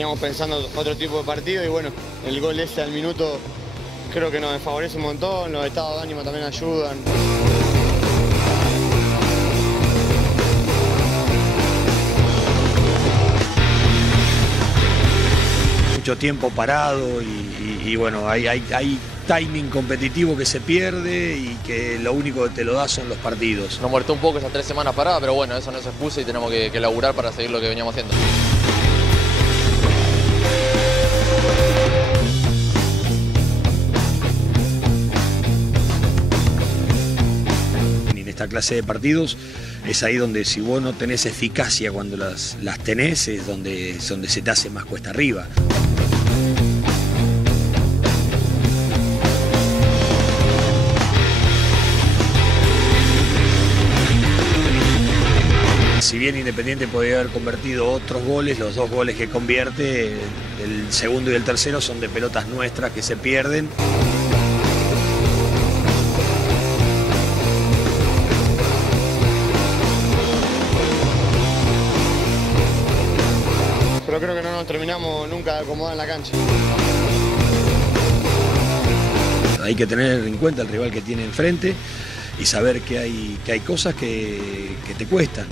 veníamos pensando otro tipo de partido y bueno, el gol ese al minuto creo que nos favorece un montón, los estados de ánimo también ayudan. Mucho tiempo parado y bueno, hay timing competitivo que se pierde y que lo único que te lo da son los partidos. Nos molestó un poco esas 3 semanas paradas, pero bueno, eso no es excusa y tenemos que laburar para seguir lo que veníamos haciendo. En esta clase de partidos es ahí donde si vos no tenés eficacia cuando las tenés, es donde se te hace más cuesta arriba. Si bien Independiente podría haber convertido otros goles, los 2 goles que convierte, el segundo y el tercero, son de pelotas nuestras que se pierden. Pero creo que no nos terminamos nunca de acomodar en la cancha. Hay que tener en cuenta el rival que tiene enfrente y saber que hay cosas que te cuestan.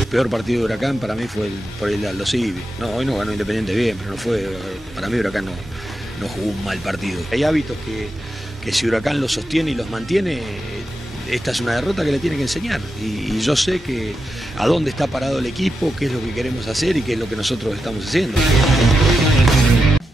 El peor partido de Huracán para mí fue por el de Aldo Civi. No, hoy no ganó Independiente bien, pero no fue, para mí Huracán no jugó un mal partido. Hay hábitos que si Huracán los sostiene y los mantiene, esta es una derrota que le tiene que enseñar. Y yo sé que a dónde está parado el equipo, qué es lo que queremos hacer y qué es lo que nosotros estamos haciendo.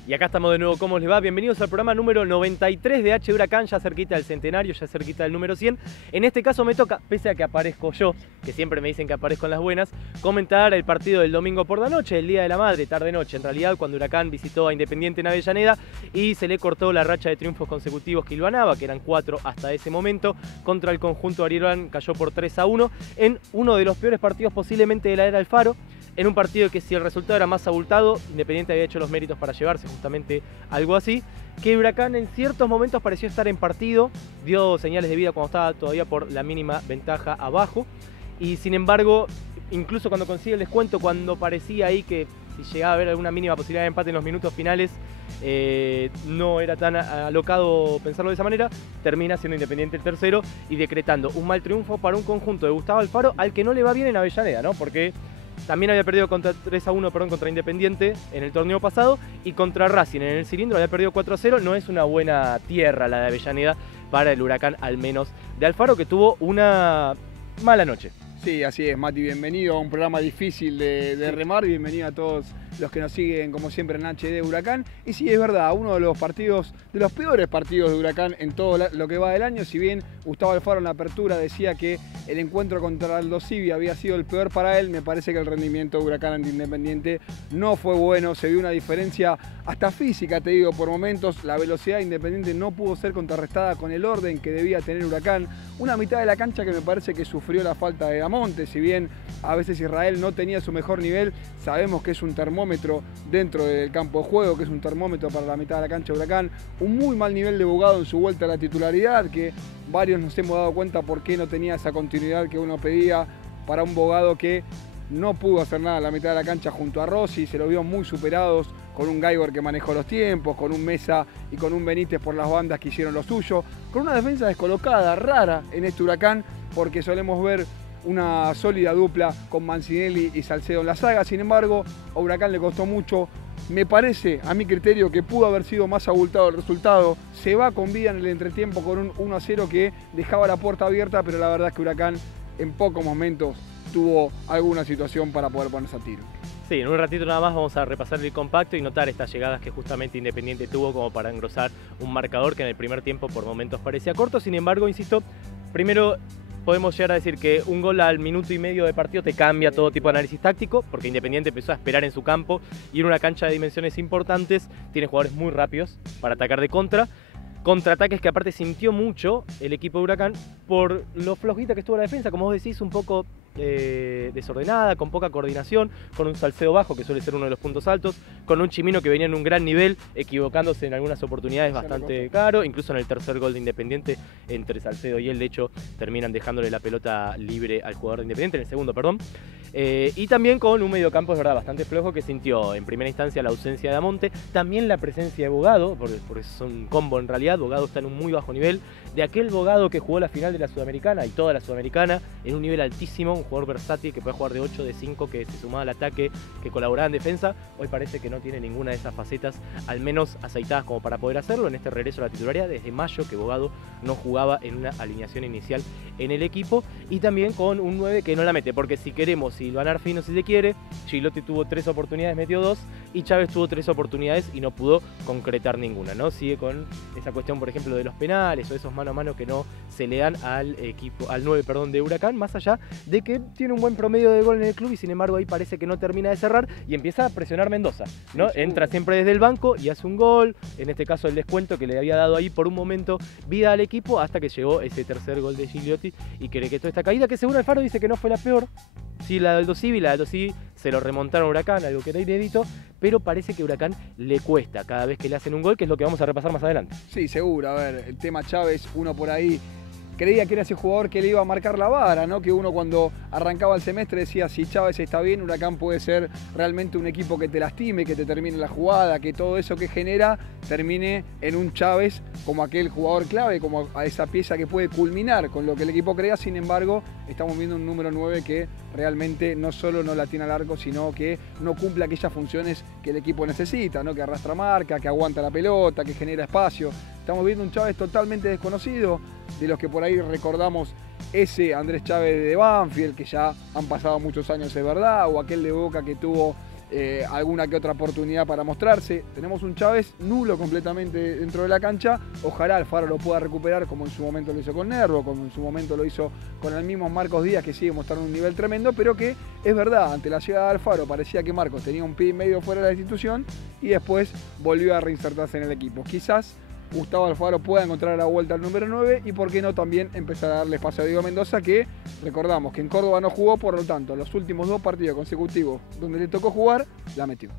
Y acá estamos de nuevo, ¿cómo les va? Bienvenidos al programa número 93 de H Huracán, ya cerquita del centenario, ya cerquita del número 100. En este caso me toca, pese a que aparezco yo, que siempre me dicen que aparezco en las buenas, comentar el partido del domingo por la noche, el Día de la Madre, tarde-noche en realidad, cuando Huracán visitó a Independiente en Avellaneda y se le cortó la racha de triunfos consecutivos que hilvanaba, que eran 4 hasta ese momento. Contra el conjunto Arielban cayó por 3-1 en uno de los peores partidos posiblemente de la era Alfaro. En un partido que si el resultado era más abultado, Independiente había hecho los méritos para llevarse justamente algo así, que Huracán en ciertos momentos pareció estar en partido, dio señales de vida cuando estaba todavía por la mínima ventaja abajo, y sin embargo, incluso cuando consigue el descuento, cuando parecía ahí que si llegaba a haber alguna mínima posibilidad de empate en los minutos finales, no era tan alocado pensarlo de esa manera, termina siendo Independiente el tercero y decretando un mal triunfo para un conjunto de Gustavo Alfaro al que no le va bien en Avellaneda, ¿no? Porque también había perdido 3-1 contra Independiente en el torneo pasado y contra Racing en el cilindro había perdido 4-0. No es una buena tierra la de Avellaneda para el Huracán, al menos de Alfaro, que tuvo una mala noche. Sí, así es, Mati, bienvenido a un programa difícil de remar, bienvenido a todos los que nos siguen como siempre en HD Huracán. Y sí, es verdad, uno de los partidos, de los peores partidos de Huracán en todo lo que va del año. Si bien Gustavo Alfaro en la apertura decía que el encuentro contra Aldo Civi había sido el peor para él, me parece que el rendimiento de Huracán ante Independiente no fue bueno. Se vio una diferencia hasta física, te digo, por momentos. La velocidad de Independiente no pudo ser contrarrestada con el orden que debía tener Huracán. Una mitad de la cancha que me parece que sufrió la falta de Damonte. Si bien a veces Israel no tenía su mejor nivel, sabemos que es un termómetro dentro del campo de juego, que es un termómetro para la mitad de la cancha de Huracán. Un muy mal nivel de Bogado en su vuelta a la titularidad, que varios nos hemos dado cuenta por qué no tenía esa continuidad que uno pedía para un Bogado que no pudo hacer nada en la mitad de la cancha junto a Rossi. Se lo vio muy superados con un Gaibor que manejó los tiempos, con un Mesa y con un Benítez por las bandas que hicieron lo suyo, con una defensa descolocada, rara en este Huracán, porque solemos ver una sólida dupla con Mancinelli y Salcedo en la saga. Sin embargo, a Huracán le costó mucho. Me parece, a mi criterio, que pudo haber sido más abultado el resultado. Se va con vida en el entretiempo con un 1-0 que dejaba la puerta abierta, pero la verdad es que Huracán en pocos momentos tuvo alguna situación para poder ponerse a tiro. Sí, en un ratito nada más vamos a repasar el compacto y notar estas llegadas que justamente Independiente tuvo como para engrosar un marcador que en el primer tiempo por momentos parecía corto. Sin embargo, insisto, primero podemos llegar a decir que un gol al minuto y medio de partido te cambia todo tipo de análisis táctico, porque Independiente empezó a esperar en su campo y en una cancha de dimensiones importantes tiene jugadores muy rápidos para atacar de contra. Contraataques que aparte sintió mucho el equipo de Huracán por lo flojita que estuvo la defensa, como vos decís, un poco desordenada, con poca coordinación, con un Salcedo bajo que suele ser uno de los puntos altos, con un Chimino que venía en un gran nivel, equivocándose en algunas oportunidades bastante claro, incluso en el tercer gol de Independiente, entre Salcedo y él, de hecho, terminan dejándole la pelota libre al jugador de Independiente, en el segundo, perdón. Y también con un mediocampo, es verdad, bastante flojo, que sintió en primera instancia la ausencia de Amonte, también la presencia de Bogado, porque es un combo en realidad. Bogado está en un muy bajo nivel, de aquel Bogado que jugó la final de la Sudamericana y toda la Sudamericana en un nivel altísimo, un jugador versátil que puede jugar de 8, de 5, que se sumaba al ataque, que colaboraba en defensa. Hoy parece que no tiene ninguna de esas facetas, al menos aceitadas como para poder hacerlo en este regreso a la titularidad, desde mayo que Bogado no jugaba en una alineación inicial en el equipo, y también con un 9 que no la mete, porque si queremos silvanar fino si se quiere, Gigliotti tuvo 3 oportunidades, metió 2, y Chávez tuvo 3 oportunidades y no pudo concretar ninguna, ¿no? Sigue con esa cuestión, por ejemplo, de los penales o esos mano a mano que no se le dan al equipo, al 9, perdón, de Huracán, más allá de que tiene un buen promedio de gol en el club, y sin embargo ahí parece que no termina de cerrar y empieza a presionar Mendoza, ¿no? Entra siempre desde el banco y hace un gol, en este caso el descuento que le había dado ahí por un momento vida al equipo, hasta que llegó ese tercer gol de Gigliotti y que le quitó esta caída, que según Alfaro dice que no fue la peor. Sí, la del Dosivi se lo remontaron a Huracán, algo que era inédito, pero parece que Huracán le cuesta cada vez que le hacen un gol, que es lo que vamos a repasar más adelante. Sí, seguro. A ver, el tema Chávez, uno por ahí creía que era ese jugador que le iba a marcar la vara, ¿no? Que uno cuando arrancaba el semestre decía, si Chávez está bien, Huracán puede ser realmente un equipo que te lastime, que te termine la jugada, que todo eso que genera termine en un Chávez como aquel jugador clave, como a esa pieza que puede culminar con lo que el equipo crea. Sin embargo, estamos viendo un número 9 que realmente no solo no la tiene al arco, sino que no cumple aquellas funciones que el equipo necesita, ¿no? Que arrastra marca, que aguanta la pelota, que genera espacio. Estamos viendo un Chávez totalmente desconocido, de los que por ahí recordamos ese Andrés Chávez de Banfield, que ya han pasado muchos años de verdad, o aquel de Boca que tuvo alguna que otra oportunidad para mostrarse. Tenemos un Chávez nulo completamente dentro de la cancha. Ojalá Alfaro lo pueda recuperar, como en su momento lo hizo con Nervo, como en su momento lo hizo con el mismo Marcos Díaz, que sigue mostrando un nivel tremendo, pero que es verdad, ante la llegada de Alfaro parecía que Marcos tenía un pie y medio fuera de la institución y después volvió a reinsertarse en el equipo. Quizás Gustavo Alfaro pueda encontrar la vuelta al número 9 y por qué no también empezar a darle espacio a Diego Mendoza, que recordamos que en Córdoba no jugó, por lo tanto los últimos 2 partidos consecutivos donde le tocó jugar, la metió.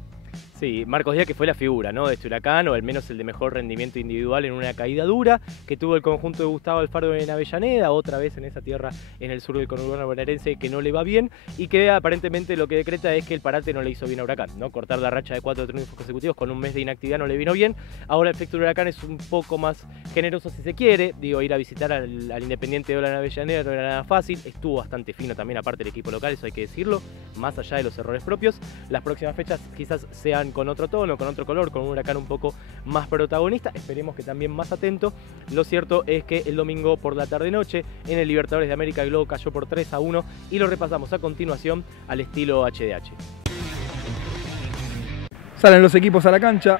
Sí, Marcos Díaz, que fue la figura, ¿no?, de este Huracán, o al menos el de mejor rendimiento individual en una caída dura, que tuvo el conjunto de Gustavo Alfaro en Avellaneda, otra vez en esa tierra en el sur del conurbano bonaerense, que no le va bien, y que aparentemente lo que decreta es que el parate no le hizo bien a Huracán, ¿no? Cortar la racha de 4 triunfos consecutivos con un mes de inactividad no le vino bien. Ahora el efecto Huracán es un poco más generoso si se quiere, digo, ir a visitar al Independiente de Ola en Avellaneda no era nada fácil, estuvo bastante fino también aparte del equipo local, eso hay que decirlo, más allá de los errores propios. Las próximas fechas quizás sean con otro tono, con otro color, con un Huracán un poco más protagonista, esperemos que también más atento. Lo cierto es que el domingo por la tarde-noche en el Libertadores de América el Globo cayó por 3-1 y lo repasamos a continuación al estilo HDH. Salen los equipos a la cancha,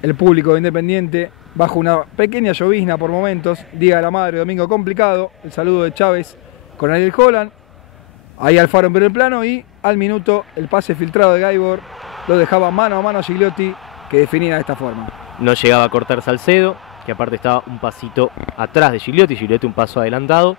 el público de Independiente bajo una pequeña llovizna por momentos, Día de la Madre, domingo complicado, el saludo de Chávez con Ariel Holland, ahí Alfaro en primer plano y al minuto el pase filtrado de Gaibor lo dejaba mano a mano a Gigliotti, que definía de esta forma. No llegaba a cortar Salcedo, que aparte estaba un pasito atrás de Gigliotti un paso adelantado,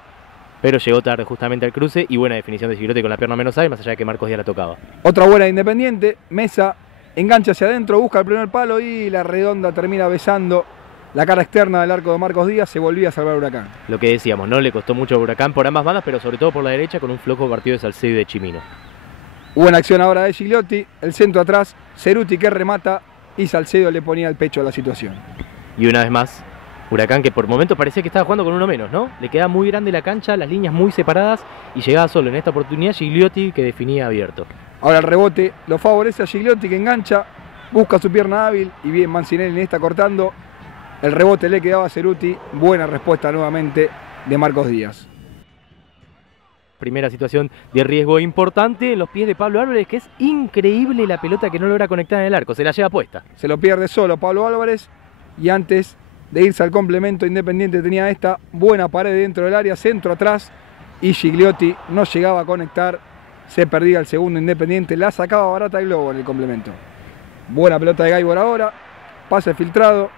pero llegó tarde justamente al cruce y buena definición de Gigliotti con la pierna menos hábil, más allá de que Marcos Díaz la tocaba. Otra buena de Independiente, Mesa engancha hacia adentro, busca el primer palo y la redonda termina besando la cara externa del arco de Marcos Díaz, se volvía a salvar Huracán. Lo que decíamos, no le costó mucho a Huracán por ambas bandas, pero sobre todo por la derecha con un flojo partido de Salcedo y de Chimino. Buena acción ahora de Gigliotti, el centro atrás, Ceruti que remata y Salcedo le ponía el pecho a la situación. Y una vez más, Huracán que por momentos parecía que estaba jugando con uno menos, ¿no? Le queda muy grande la cancha, las líneas muy separadas y llegaba solo en esta oportunidad Gigliotti que definía abierto. Ahora el rebote lo favorece a Gigliotti que engancha, busca su pierna hábil y bien Mancinelli está cortando. El rebote le quedaba a Ceruti, buena respuesta nuevamente de Marcos Díaz. Primera situación de riesgo importante en los pies de Pablo Álvarez, que es increíble la pelota que no logra conectar en el arco, se la lleva puesta. Se lo pierde solo Pablo Álvarez y antes de irse al complemento Independiente tenía esta buena pared dentro del área, centro atrás y Gigliotti no llegaba a conectar, se perdía el segundo Independiente, la sacaba barata el Globo en el complemento. Buena pelota de Gaibor ahora, pase filtrado,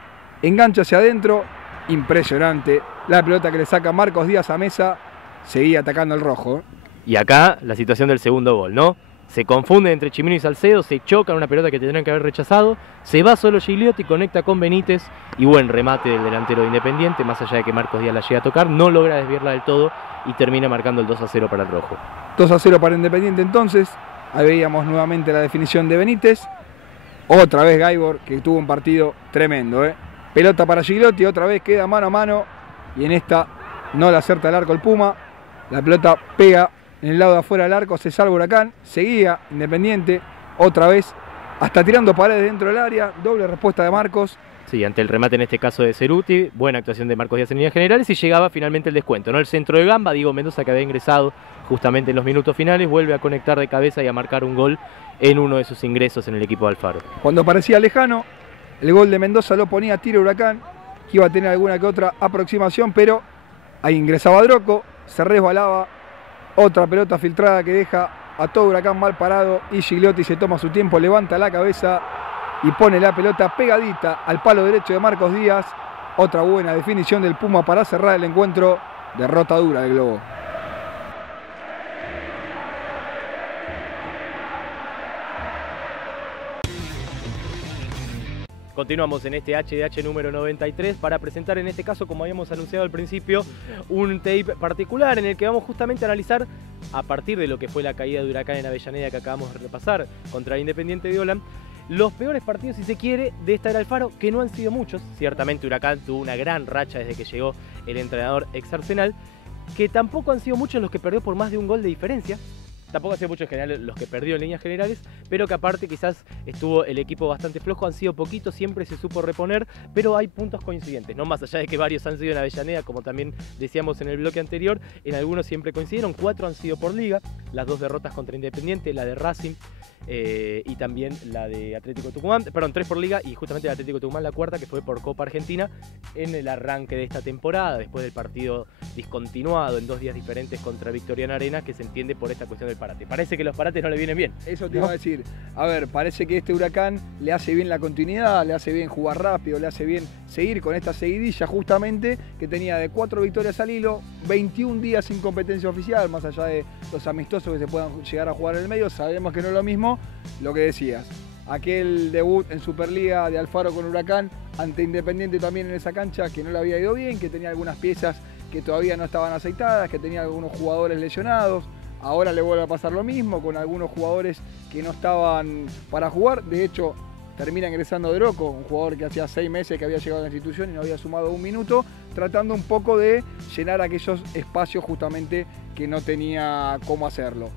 engancha hacia adentro, impresionante la pelota que le saca Marcos Díaz a Mesa. Seguía atacando el rojo. Y acá la situación del segundo gol, ¿no? Se confunde entre Chimino y Salcedo, se chocan una pelota que tendrían que haber rechazado, se va solo Gigliotti, conecta con Benítez y buen remate del delantero de Independiente, más allá de que Marcos Díaz la llega a tocar, no logra desviarla del todo y termina marcando el 2-0 para el rojo. 2-0 para Independiente entonces. Ahí veíamos nuevamente la definición de Benítez. Otra vez Gaibor, que tuvo un partido tremendo. Pelota para Gigliotti, otra vez queda mano a mano. Y en esta no le acerta el arco el Puma. La pelota pega en el lado de afuera del arco, se salva Huracán. Seguía Independiente, otra vez, hasta tirando paredes dentro del área. Doble respuesta de Marcos. Sí, ante el remate en este caso de Ceruti, buena actuación de Marcos Díaz en líneas generales y llegaba finalmente el descuento, ¿no? El centro de Gamba, Diego Mendoza, que había ingresado justamente en los minutos finales, vuelve a conectar de cabeza y a marcar un gol en uno de sus ingresos en el equipo de Alfaro. Cuando parecía lejano, el gol de Mendoza lo ponía a tiro Huracán, que iba a tener alguna que otra aproximación, pero ahí ingresaba Droco, se resbalaba, otra pelota filtrada que deja a todo Huracán mal parado y Gigliotti se toma su tiempo, levanta la cabeza y pone la pelota pegadita al palo derecho de Marcos Díaz. Otra buena definición del Puma para cerrar el encuentro. Derrota dura del Globo. Continuamos en este HDH número 93 para presentar en este caso, como habíamos anunciado al principio, un tape particular en el que vamos justamente a analizar, a partir de lo que fue la caída de Huracán en Avellaneda que acabamos de repasar contra el Independiente de Olán, los peores partidos, si se quiere, de esta era Alfaro, que no han sido muchos. Ciertamente Huracán tuvo una gran racha desde que llegó el entrenador ex Arsenal, que tampoco han sido muchos los que perdió por más de un gol de diferencia. Tampoco han sido muchos en general los que perdió en líneas generales, pero que aparte quizás estuvo el equipo bastante flojo, han sido poquitos, siempre se supo reponer, pero hay puntos coincidentes, ¿no? Más allá de que varios han sido en Avellaneda, como también decíamos en el bloque anterior, en algunos siempre coincidieron, 4 han sido por liga, las 2 derrotas contra Independiente, la de Racing y también la de Atlético Tucumán, perdón, 3 por liga y justamente la de Atlético Tucumán la cuarta, que fue por Copa Argentina en el arranque de esta temporada, después del partido discontinuado en 2 días diferentes contra Victoriana Arena, que se entiende por esta cuestión del parate. Parece que los parates no le vienen bien. Eso te iba a decir. A ver, parece que este Huracán le hace bien la continuidad, le hace bien jugar rápido, le hace bien seguir con esta seguidilla justamente que tenía de 4 victorias al hilo, 21 días sin competencia oficial, más allá de los amistosos que se puedan llegar a jugar en el medio. Sabemos que no es lo mismo, lo que decías. Aquel debut en Superliga de Alfaro con Huracán ante Independiente también en esa cancha que no le había ido bien, que tenía algunas piezas que todavía no estaban aceitadas, que tenía algunos jugadores lesionados. Ahora le vuelve a pasar lo mismo con algunos jugadores que no estaban para jugar. De hecho, termina ingresando Droco, un jugador que hacía 6 meses que había llegado a la institución y no había sumado un minuto, tratando un poco de llenar aquellos espacios justamente que no tenía cómo hacerlo.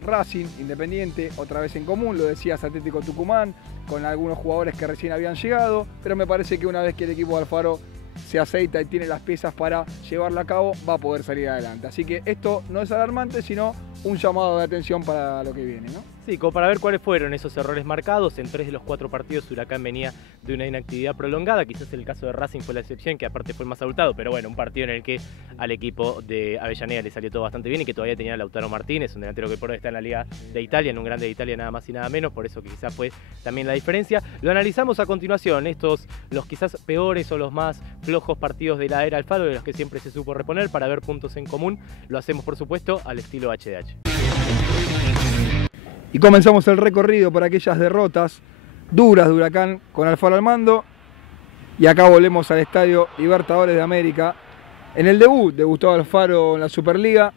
Racing, Independiente, otra vez en común, lo decías, Atlético Tucumán, con algunos jugadores que recién habían llegado, pero me parece que una vez que el equipo de Alfaro se aceita y tiene las piezas para llevarlo a cabo, va a poder salir adelante. Así que esto no es alarmante, sino un llamado de atención para lo que viene, ¿no? Sí, como para ver cuáles fueron esos errores marcados. En 3 de los 4 partidos Huracán venía de una inactividad prolongada, quizás el caso de Racing fue la excepción, que aparte fue el más abultado, pero bueno, un partido en el que al equipo de Avellaneda le salió todo bastante bien y que todavía tenía a Lautaro Martínez, un delantero que por hoy está en la Liga de Italia, en un grande de Italia nada más y nada menos, por eso que quizás fue también la diferencia. Lo analizamos a continuación, los quizás peores o los más flojos partidos de la era Alfaro, de los que siempre se supo reponer, para ver puntos en común. Lo hacemos por supuesto al estilo HDH. Y comenzamos el recorrido por aquellas derrotas duras de Huracán con Alfaro al mando. Y acá volvemos al Estadio Libertadores de América. En el debut de Gustavo Alfaro en la Superliga,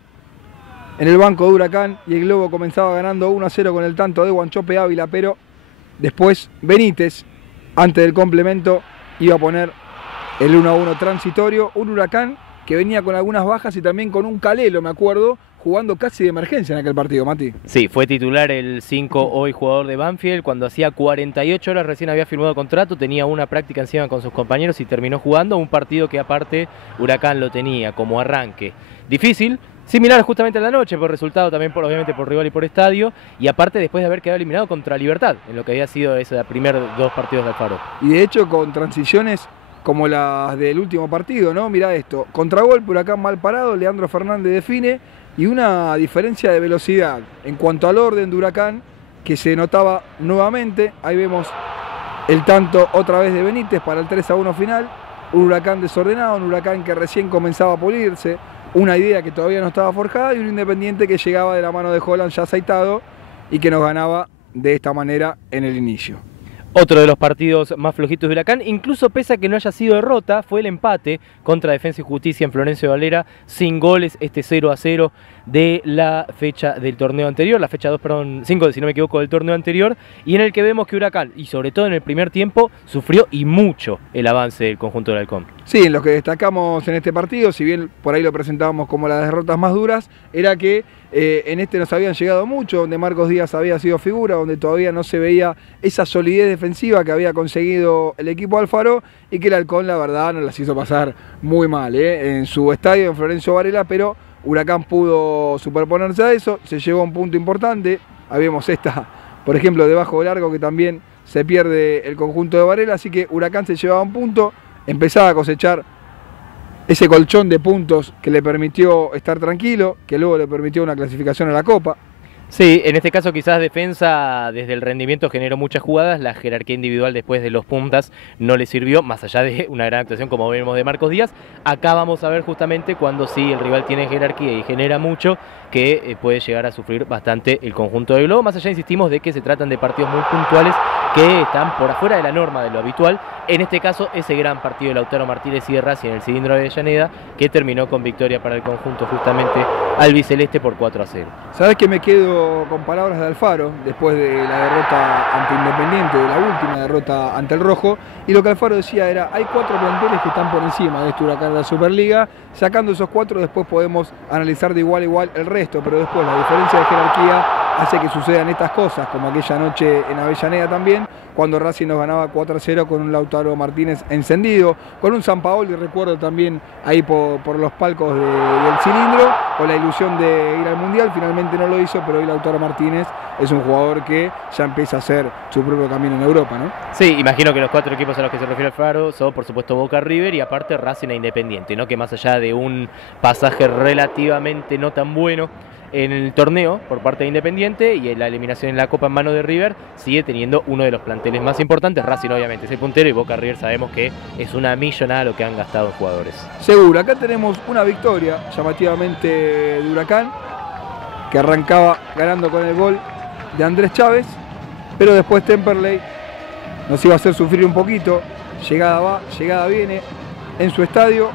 en el banco de Huracán, y el Globo comenzaba ganando 1-0 con el tanto de Guanchope Ávila, pero después Benítez, antes del complemento, iba a poner el 1-1 transitorio. Un Huracán que venía con algunas bajas y también con un Calelo, me acuerdo, jugando casi de emergencia en aquel partido, Mati. Sí, fue titular el 5 hoy jugador de Banfield, cuando hacía 48 horas recién había firmado contrato, tenía una práctica encima con sus compañeros y terminó jugando un partido que aparte Huracán lo tenía como arranque difícil, similar justamente a la noche, por resultado también obviamente por rival y por estadio, y aparte después de haber quedado eliminado contra Libertad, en lo que había sido esos primeros 2 partidos de Alfaro. Y de hecho con transiciones como las del último partido, ¿no? Mirá esto, contragolpe, Huracán mal parado, Leandro Fernández define, y una diferencia de velocidad en cuanto al orden de Huracán que se notaba nuevamente. Ahí vemos el tanto otra vez de Benítez para el 3-1 final. Un Huracán desordenado, un Huracán que recién comenzaba a pulirse, una idea que todavía no estaba forjada y un Independiente que llegaba de la mano de Holland ya aceitado y que nos ganaba de esta manera en el inicio. Otro de los partidos más flojitos de Huracán, incluso pese a que no haya sido derrota, fue el empate contra Defensa y Justicia en Florencio Varela, sin goles, este 0-0 de la fecha del torneo anterior, la fecha 5, si no me equivoco, del torneo anterior, y en el que vemos que Huracán, y sobre todo en el primer tiempo, sufrió y mucho el avance del conjunto del Halcón. Sí, en lo que destacamos en este partido, si bien por ahí lo presentábamos como las derrotas más duras, era que en este nos habían llegado mucho, donde Marcos Díaz había sido figura, donde todavía no se veía esa solidez defensiva que había conseguido el equipo Alfaro, y que el Halcón, la verdad, nos las hizo pasar muy mal en su estadio, en Florencio Varela, pero Huracán pudo superponerse a eso, se llegó a un punto importante. Habíamos esta, por ejemplo, debajo del arco, que también se pierde el conjunto de Varela, así que Huracán se llevaba un punto, empezaba a cosechar ese colchón de puntos que le permitió estar tranquilo, que luego le permitió una clasificación a la Copa. Sí, en este caso quizás Defensa desde el rendimiento generó muchas jugadas, la jerarquía individual después de los puntas no le sirvió, más allá de una gran actuación como vemos de Marcos Díaz. Acá vamos a ver justamente cuando sí el rival tiene jerarquía y genera mucho, que puede llegar a sufrir bastante el conjunto de Globo, más allá, insistimos, de que se tratan de partidos muy puntuales que están por afuera de la norma de lo habitual. En este caso, ese gran partido de Lautaro Martínez y de Racing en el cilindro de Avellaneda, que terminó con victoria para el conjunto justamente albiceleste por 4-0. ¿Sabés que me quedo con palabras de Alfaro después de la derrota ante Independiente, de la última derrota ante el Rojo? Y lo que Alfaro decía era, hay 4 planteles que están por encima de este Huracán de la Superliga, sacando esos 4 después podemos analizar de igual a igual el resto, pero después la diferencia de jerarquía hace que sucedan estas cosas, como aquella noche en Avellaneda también, cuando Racing nos ganaba 4-0 con un Lautaro Martínez encendido, con un Sampaoli, recuerdo también ahí por los palcos del cilindro, con la ilusión de ir al Mundial, finalmente no lo hizo, pero hoy Lautaro Martínez es un jugador que ya empieza a hacer su propio camino en Europa, ¿no? Sí, imagino que los 4 equipos a los que se refiere Alfaro son, por supuesto, Boca, River y aparte Racing e Independiente, ¿no? Que más allá de un pasaje relativamente no tan bueno en el torneo por parte de Independiente y en la eliminación en la Copa en mano de River, sigue teniendo uno de los planteles más importantes. Racing obviamente es el puntero y Boca River sabemos que es una millonada lo que han gastado en jugadores. Seguro, acá tenemos una victoria llamativamente de Huracán, que arrancaba ganando con el gol de Andrés Chávez, pero después Temperley nos iba a hacer sufrir un poquito. Llegada va, llegada viene en su estadio.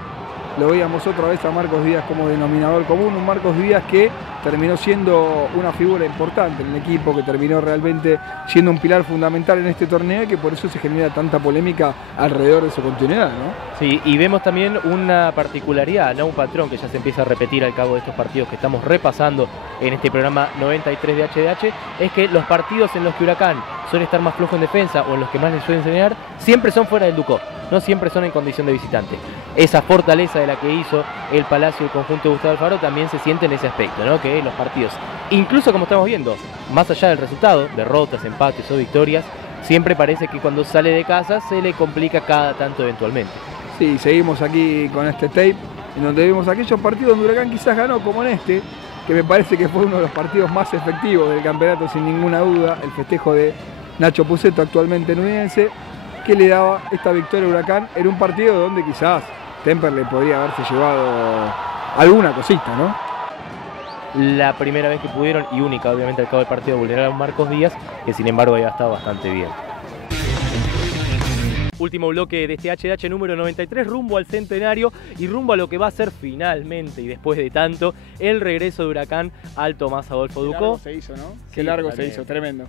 Lo veíamos otra vez a Marcos Díaz como denominador común, un Marcos Díaz que terminó siendo una figura importante en el equipo, que terminó realmente siendo un pilar fundamental en este torneo y que por eso se genera tanta polémica alrededor de su continuidad, ¿no? Sí, y vemos también una particularidad, ¿no? Un patrón que ya se empieza a repetir al cabo de estos partidos que estamos repasando en este programa 93 de HDH, es que los partidos en los que Huracán suele estar más flojo en defensa o en los que más les suelen enseñar, siempre son fuera del Ducó, no siempre son en condición de visitante. Esa fortaleza de la que hizo el Palacio y el conjunto de Gustavo Alfaro también se siente en ese aspecto, ¿no? Que los partidos, incluso como estamos viendo, más allá del resultado, derrotas, empates o victorias, siempre parece que cuando sale de casa se le complica cada tanto eventualmente. Sí, seguimos aquí con este tape, en donde vemos aquellos partidos donde Huracán quizás ganó, como en este, que me parece que fue uno de los partidos más efectivos del campeonato, sin ninguna duda, el festejo de Nacho Puceto, actualmente nubense, que le daba esta victoria a Huracán en un partido donde quizás Temperley podría haberse llevado alguna cosita, ¿no? La primera vez que pudieron, y única obviamente al cabo del partido, vulnerar a Marcos Díaz, que sin embargo había estado bastante bien. Último bloque de este HDH número 93, rumbo al centenario y rumbo a lo que va a ser finalmente, y después de tanto, el regreso de Huracán al Tomás Adolfo Ducó. Qué largo se hizo, ¿no? Qué largo se hizo, tremendo.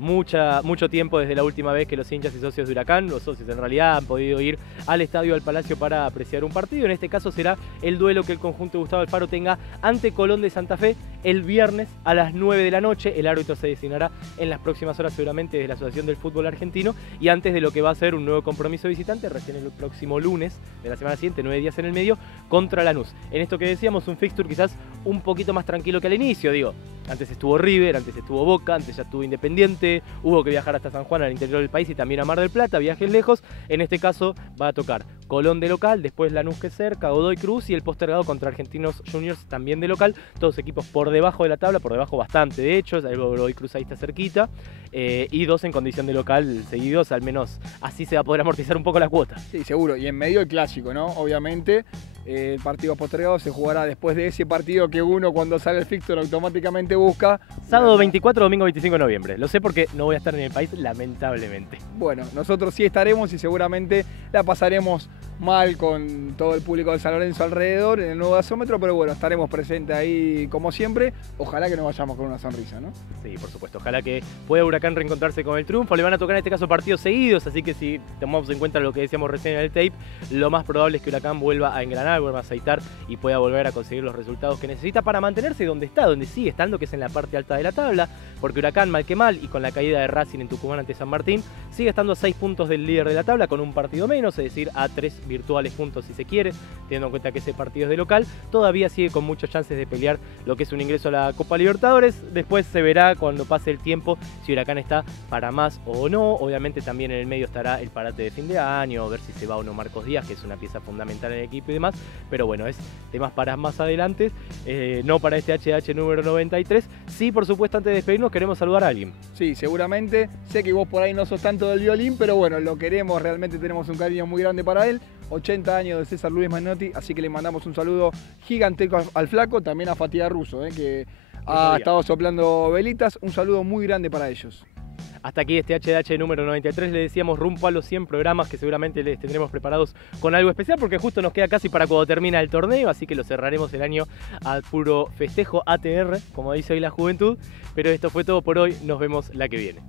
Mucho tiempo desde la última vez que los hinchas y socios de Huracán, los socios en realidad, han podido ir al estadio del Palacio para apreciar un partido. En este caso será el duelo que el conjunto de Gustavo Alfaro tenga ante Colón de Santa Fe el viernes a las 9 de la noche. El árbitro se designará en las próximas horas seguramente desde la Asociación del Fútbol Argentino y antes de lo que va a ser un nuevo compromiso visitante recién el próximo lunes de la semana siguiente, 9 días en el medio, contra Lanús. En esto que decíamos, un fixture quizás un poquito más tranquilo que al inicio, digo. Antes estuvo River, antes estuvo Boca, antes ya estuvo Independiente, hubo que viajar hasta San Juan, al interior del país, y también a Mar del Plata, viajes lejos. En este caso va a tocar Colón de local, después Lanús que cerca, Godoy Cruz y el postergado contra Argentinos Juniors también de local. Todos equipos por debajo de la tabla, por debajo bastante de hecho, el Godoy Cruz ahí está cerquita, y dos en condición de local seguidos, al menos así se va a poder amortizar un poco la cuota. Sí, seguro, y en medio el clásico, ¿no? Obviamente, El partido postergado se jugará después de ese partido que uno cuando sale el fixture automáticamente busca. Sábado 24, domingo 25 de noviembre. Lo sé porque no voy a estar en el país, lamentablemente. Bueno, nosotros sí estaremos y seguramente la pasaremos mal con todo el público de San Lorenzo alrededor en el nuevo gasómetro, pero bueno, estaremos presentes ahí como siempre. Ojalá que nos vayamos con una sonrisa, ¿no? Sí, por supuesto. Ojalá que pueda Huracán reencontrarse con el triunfo. Le van a tocar en este caso partidos seguidos, así que si tomamos en cuenta lo que decíamos recién en el tape, lo más probable es que Huracán vuelva a engranar, vuelva a aceitar y pueda volver a conseguir los resultados que necesita para mantenerse donde está, donde sigue estando, que es en la parte alta de la tabla, porque Huracán, mal que mal, y con la caída de Racing en Tucumán ante San Martín, sigue estando a 6 puntos del líder de la tabla, con un partido menos, es decir, a 3 virtuales puntos si se quiere, teniendo en cuenta que ese partido es de local. Todavía sigue con muchas chances de pelear lo que es un ingreso a la Copa Libertadores. Después se verá cuando pase el tiempo si Huracán está para más o no. Obviamente también en el medio estará el parate de fin de año, ver si se va o no Marcos Díaz, que es una pieza fundamental en el equipo y demás, pero bueno, es temas para más adelante, no para este HH número 93. Sí, por supuesto, antes de despedirnos queremos saludar a alguien. Sí, seguramente. Sé que vos por ahí no sos tanto del violín, pero bueno, lo queremos, realmente tenemos un cariño muy grande para él. 80 años de César Luis Menotti, así que le mandamos un saludo gigantesco al flaco, también a Fatía Russo, que ha estado soplando velitas. Un saludo muy grande para ellos. Hasta aquí este HDH número 93, le decíamos rumbo a los 100 programas que seguramente les tendremos preparados con algo especial porque justo nos queda casi para cuando termina el torneo, así que lo cerraremos el año a puro festejo ATR, como dice hoy la juventud. Pero esto fue todo por hoy, nos vemos la que viene.